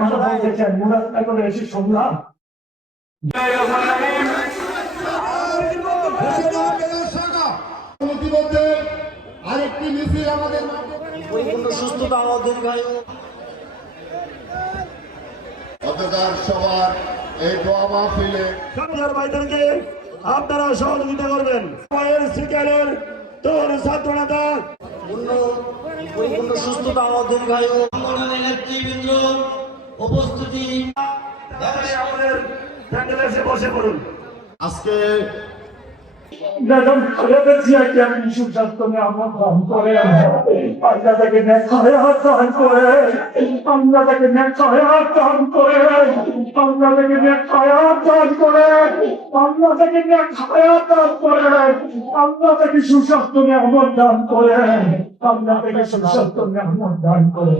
কথা বলতে চাই, মুরাদটা করে এসে শুনলাম। আরেকটি মিছিল আমাদের সুস্থতা দীর্ঘায়ু অন্ধকার সবার এই দোয়া মাহফিলে ভাইদেরকে আপনারা সহযোগিতা করবেন। শিকারের তোর ছাত্র নেতা পরিপূর্ণ সুস্থতা ও দীর্ঘায়ু নেতৃবৃন্দ উপস্থিতি আমাদের প্যান্ডেলে এসে বসে পড়ুন। আজকে বেগম খালেদা জিয়াকে আপনি সুস্বাস্থ্য নিয়ামত দান করে, আল্লাহ তাকে নেক হায়াত দান করে, আল্লাহ তাকে নেক হায়াত দান করে, আল্লাহ তাকে নেক হায়াত দান করে, আল্লাহ তাকে নেক হায়াত দান করে, আল্লাহ তাকে সুস্বাস্থ্য নিয়ামত দান করে, আল্লাহ তাকে সুস্বাস্থ্য নিয়ামত দান করে।